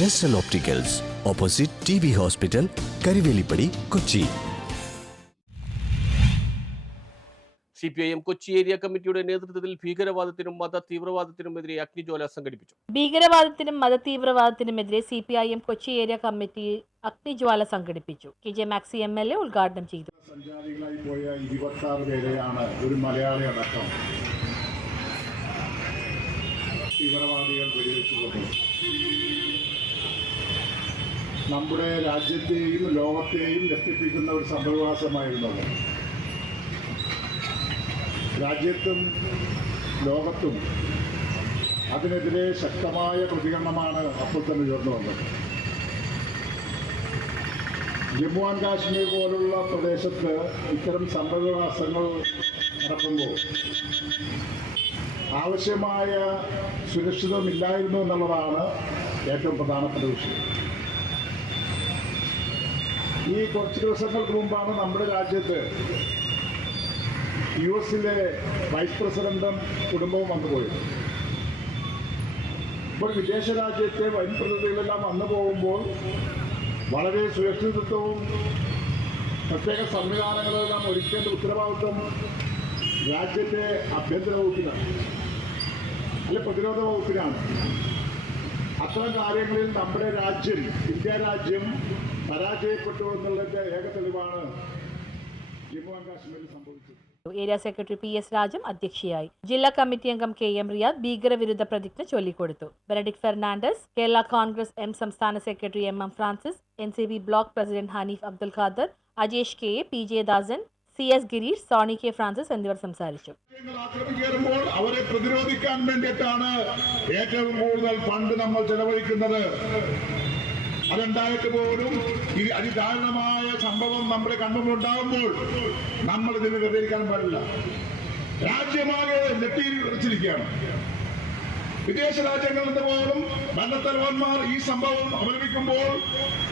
ജെസ്റ്റൽ opticals, opposite TB hospital, Karivelippady, Kochi. CPIM Kochi area കമ്മിറ്റിയുടെ നേതൃത്വത്തിൽ ഭീകരവാദത്തിനും മതതീവ്രവാദത്തിനുമെതിരെ അഗ്നിജ്വാല സംഘടിപ്പിച്ചു. ഭീകരവാദത്തിനും മതതീവ്രവാദത്തിനുമെതിരെ CPIM കൊച്ചി ഏരിയ കമ്മിറ്റി അഗ്നിജ്വാല സംഘടിപ്പിച്ചു. KJ മാക്സി MLA ഉദ്ഘാടനം ചെയ്തു. സഞ്ചാരികളായി പോയ 26 പേരെയാണ് ഒരു മലയാളി അടക്കം തീവ്രവാദികൾ വെടിവെച്ചു കൊന്നത്. നമ്മുടെ രാജ്യത്തെയും ലോകത്തെയും ഞെട്ടിപ്പിക്കുന്ന ഒരു സംഭവവികാസമായിരുന്നത്. രാജ്യത്തും ലോകത്തും അതിനെതിരെ ശക്തമായ പ്രതികരണമാണ് അപ്പോൾ തന്നെ ഉയർന്നു വന്നത്. ജമ്മു ആൻഡ് കാശ്മീർ പോലുള്ള പ്രദേശത്ത് ഇത്തരം സംഭവവികാസങ്ങൾ നടക്കുമ്പോൾ ആവശ്യമായ സുരക്ഷിതമില്ലായിരുന്നു എന്നുള്ളതാണ് ഏറ്റവും പ്രധാനപ്പെട്ട വിഷയം. ഈ കുറച്ച് ദിവസങ്ങൾക്ക് മുമ്പാണ് നമ്മുടെ രാജ്യത്ത് US-ലെ വൈസ് പ്രസിഡന്റും കുടുംബവും വന്നുപോയത്. ഇപ്പോൾ വിദേശ രാജ്യത്തെ വൻപ്രതിനിധികളെല്ലാം വന്നു പോകുമ്പോൾ വളരെ സുരക്ഷിതത്വവും പ്രത്യേക സംവിധാനങ്ങളെല്ലാം ഒരുക്കേണ്ട ഉത്തരവാദിത്വം രാജ്യത്തെ ആഭ്യന്തര വകുപ്പിനാണ്, അല്ലെ പ്രതിരോധ വകുപ്പിനാണ്. അത്തരം കാര്യങ്ങളിൽ നമ്മുടെ രാജ്യം, ഇന്ത്യ രാജ്യം പരാജയപ്പെട്ടു എന്നുള്ളതിന്റെ ഏക തെളിവാണ് ജമ്മു ആൻഡ് കാശ്മീരിൽ സംഭവിച്ചത്. ഏരിയ സെക്രട്ടറി PS രാജം അധ്യക്ഷയായി. ജില്ലാ കമ്മിറ്റി അംഗം KM റിയാദ് ഭീകരവിരുദ്ധ പ്രതിജ്ഞ ചൊല്ലിക്കൊടുത്തു. ബെനഡിക്ട് ഫെർണാണ്ടസ്, കേരള കോൺഗ്രസ് M സംസ്ഥാന secretary MM Francis, NCB block president Haneef Abdul Khader, Ajesh KA, PJ Dasan, CS Girish, Soni K Francis എന്നിവർ സംസാരിച്ചു. ആക്രമിക്കുമ്പോൾ അവരെ പ്രതിരോധിക്കാൻ വേണ്ടിയിട്ടാണ് ഏറ്റവും കൂടുതൽ ഫണ്ട് നമ്മൾ ചെലവഴിക്കുന്നത്. അതുണ്ടായിട്ട് പോലും ഈ അതിദാരുണമായ സംഭവം നമ്മുടെ കണ്ണുമുണ്ടാകുമ്പോൾ നമ്മൾ ഇതിന് പ്രതികരിക്കാൻ പാടില്ല. രാജ്യമാകെ നെട്ടിയിരിക്കുകയാണ്. വിദേശ രാജ്യങ്ങളിൽ നിന്ന് പോലും ഭരണത്തലവന്മാർ ഈ സംഭവം അവലംബിക്കുമ്പോൾ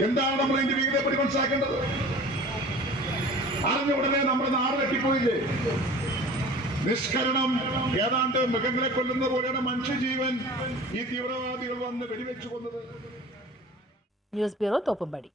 എന്താണ് നമ്മൾ ഇതിന്റെ വിഹിതപ്പെടി മനസ്സിലാക്കേണ്ടത്? അറിഞ്ഞ ഉടനെ നമ്മുടെ നാട് നെട്ടിപ്പോയില്ലേ? നിഷ്കരണം, ഏതാണ്ട് മൃഗങ്ങളെ കൊല്ലുന്ന പോലെയാണ് മനുഷ്യജീവൻ ഈ തീവ്രവാദികൾ വന്ന് വെടിവെച്ചു കൊന്നത്. News bureau, Thoppumpady.